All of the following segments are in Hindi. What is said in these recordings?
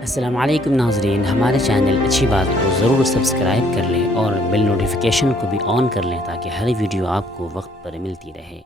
अस्सलाम वालेकुम नाज़रीन, हमारे चैनल अच्छी बात को ज़रूर सब्सक्राइब कर लें और बेल नोटिफिकेशन को भी ऑन कर लें ताकि हर वीडियो आपको वक्त पर मिलती रहे।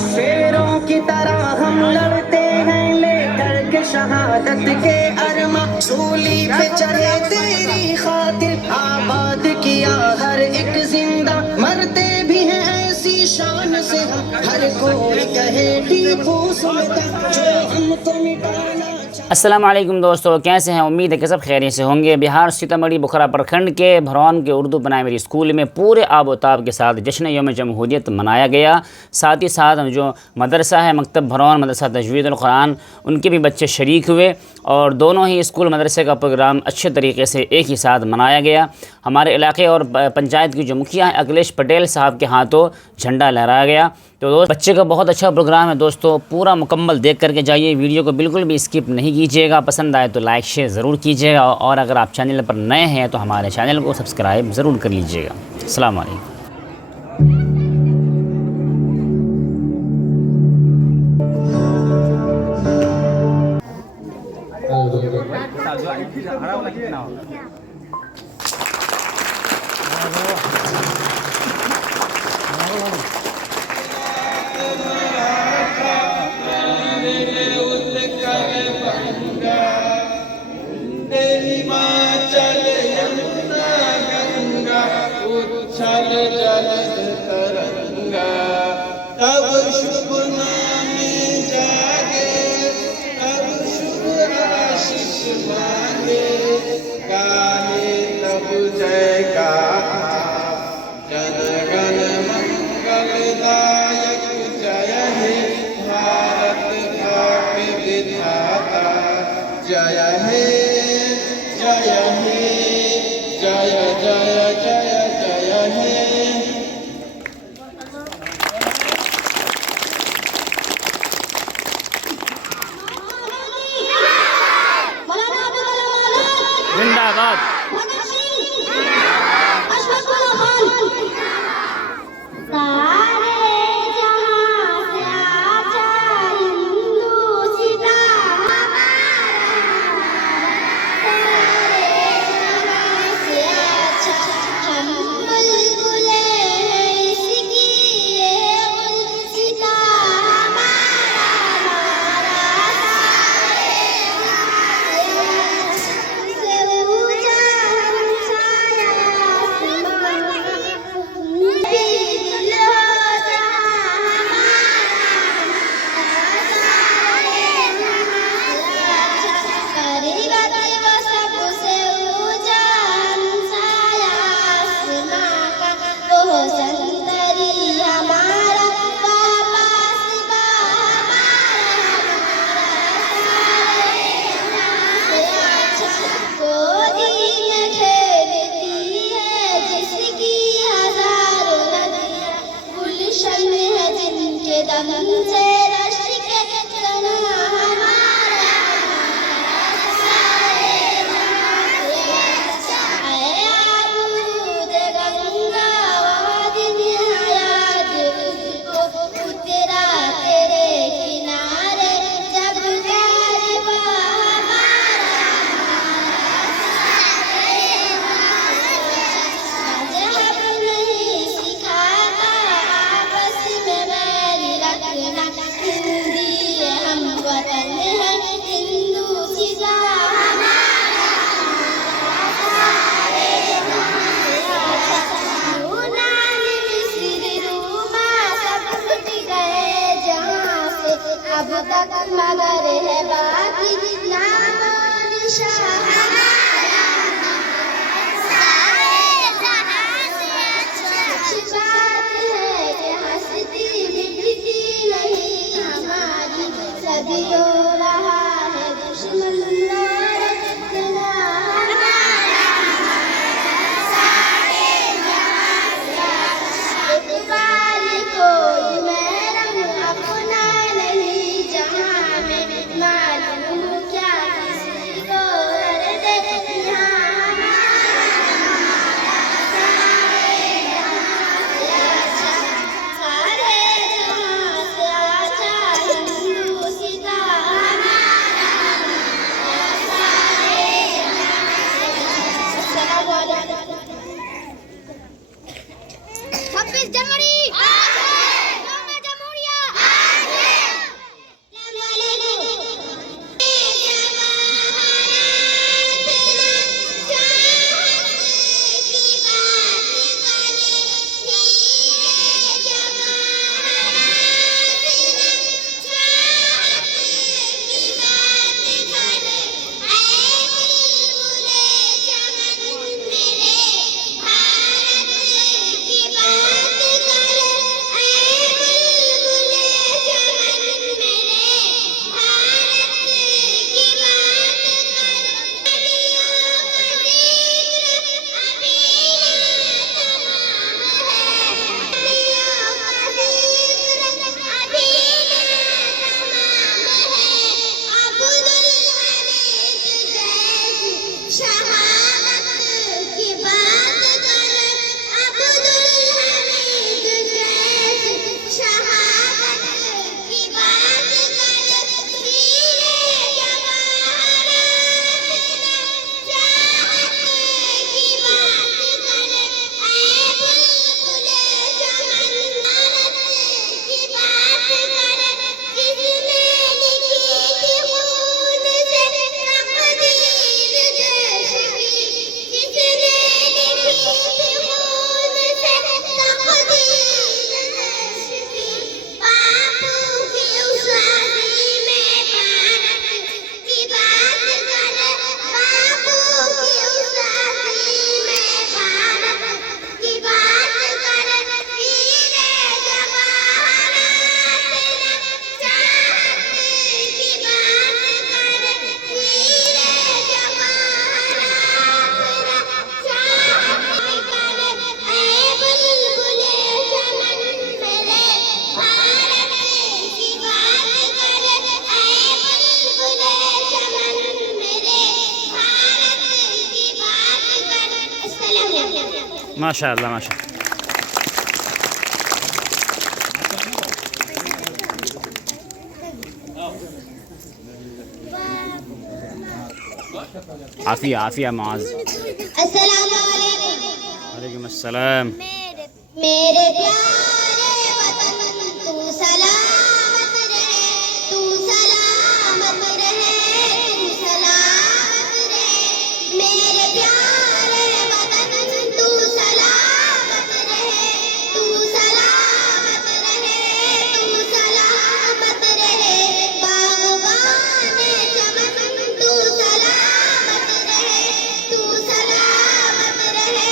शेरों की तरह हम लड़ते हैं लेकर के शहादत के अरमा, सूली पे चढ़े तेरी खातिर आबाद किया हर एक जिंदा, मरते भी हैं ऐसी शान से हम, हर कोई कहे टीपू सुल्तान जो हमको मिटाना। अस्सलाम वालेकुम दोस्तों, कैसे हैं? उम्मीद है कि सब खैरियत से होंगे। बिहार सीतामढ़ी बुखरा प्रखंड के भरौन के उर्दू प्राइमरी स्कूल में पूरे आबोताब के साथ जश्न यौम जमहूरियत मनाया गया। साथ ही साथ जो मदरसा है मकतब भरौन मदरसा तजवीदुल कुरान, उनके भी बच्चे शरीक हुए और दोनों ही स्कूल मदरसे का प्रोग्राम अच्छे तरीके से एक ही साथ मनाया गया। हमारे इलाके और पंचायत की जो मुखिया हैं अखिलेश पटेल साहब के हाथों झंडा लहराया गया। तो दोस्त बच्चे का बहुत अच्छा प्रोग्राम है दोस्तों, पूरा मुकम्मल देख करके जाइए, वीडियो को बिल्कुल भी स्किप नहीं कीजिएगा। पसंद आए तो लाइक शेयर ज़रूर कीजिएगा और अगर आप चैनल पर नए हैं तो हमारे चैनल को सब्सक्राइब ज़रूर कर लीजिएगा। अस्सलाम वालेकुम। हिमाचल यमुना गंगा उच्छल जल तरंगा, तब शुभ नामी जागे, तब शुभ आशीष मांगे, गाहे तब जयकार जनगण मंगलदायक, जय हे भारत भाग्य विधाता, जय हे जय हे जय जय जय जय हे। जिंदाबाद। अब तक मगर है बाकी नाम निशान हमारा, सारे जहां से अच्छी बात है कि हंसती मिटती नहीं हमारी, सदियों रहा है दुश्मन लड़ना हमारा, सारे जहां से अच्छा, एक बार कोई महरम अपना माशाअल्लाह माशाअल्लाह। आफिया आफिया माज। अस्सलाम वालेकुम। वालेकुम अस्सलाम। मेरे प्यारे वतन तू सलामत रहे, तू सलामत रहे, तू सलामत रहे। मेरे प्यारे वतन तू सलामत रहे, तू सलामत रहे, तू सलामत रहे। बागबाने चमन तू सलामत रहे, तू सलामत रहे,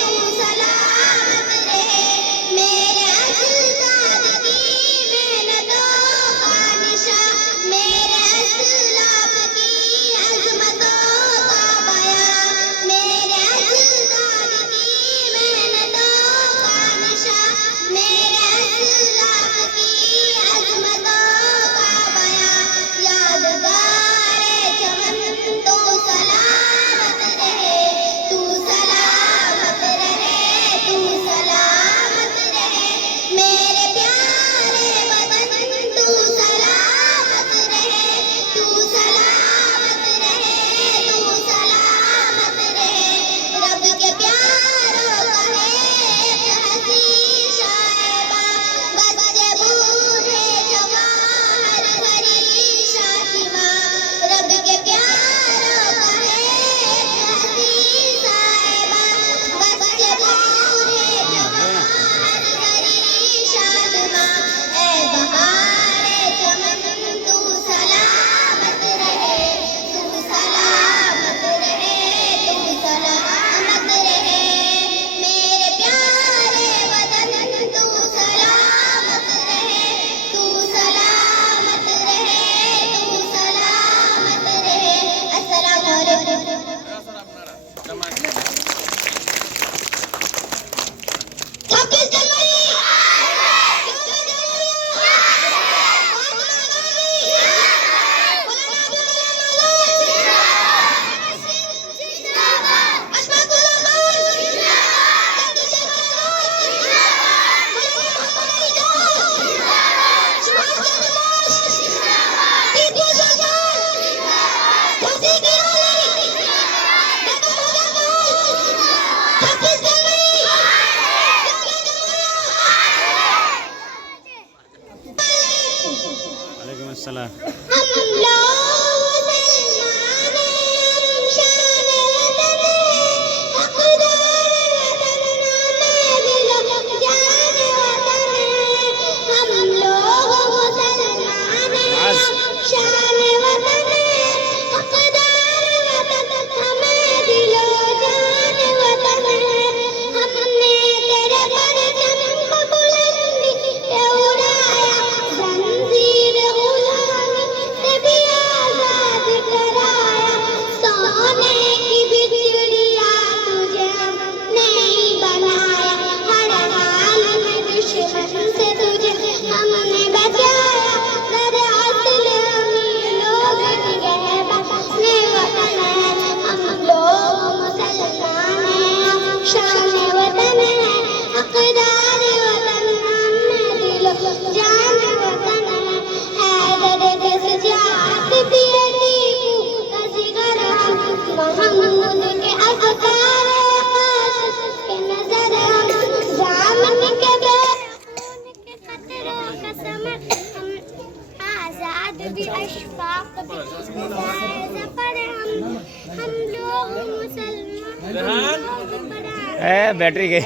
तू सलामत रहे। मेरे अजदाद की मेहनतों का निशान, मेरे असलाफ की अज़मतों का बयान, मेरे अजदाद की मेहनतों का निशान, मेरे असलाफ की अज़मतों का बयान। यादगारे चमन तो सलामत रहे, तू सलामत रहे, तू सलामत रहे। मेरे प्यारे वतन तू सलामत रहे, तू सलामत रहे, तू सलामत रहे। रब के प्यारों का है हसी शायबा, बच्चे बूढ़े जवान हर घड़ी शाकिबा। रब के प्यारों का है हसी शायबा, बच्चे बूढ़े जवान हर घड़ी शाकिबा। ऐ बहारे चमन तू सलामत रहे, तू सलामत रहे, तू सलामत रहे। मेरे प्यारे वतन तू सलामत रहे, तू सलामत रहे, तू सलामत रहे। अस्सलाम वालेकुम। 26 जनवरी वालेकुम अस्सलाम। हम लोग मुसलमान हैं, हम शान वतन हैं, हक़दार वतन नामे दिलो जान वतन हैं। हम लोग मुसलमान हैं, हम शान वतन हैं, हक़दार वतन हमें दिलो जान वतन हैं। हमने तेरे परचम को बुलंदी पे उड़ाया, जंजीर गुलामी से भी आजाद कराया। सोने की बिजलियाँ तुझे हमने ही बनाया, हर हाल में दुश्मन से तुझे हमने बचाया। दरअसल हम ये लोग निगहबान वतन हैं, हम लोग मुसलमान हैं, हम शान वतन हैं, हक़दार वतन हमें दिलो जान वतन हैं। हैदर के सजात पिए टीपू का जिगर हम, महमूद के अफ़कार आशिक़ के नज़र हम, जामन के बेखून के ख़तरों का समर हम, आज़ाद भी अशफ़ाक़ भी ज़ाए ज़फ़र हम लोग मुसलमान, हम लोग बराबर। बैटरी गई।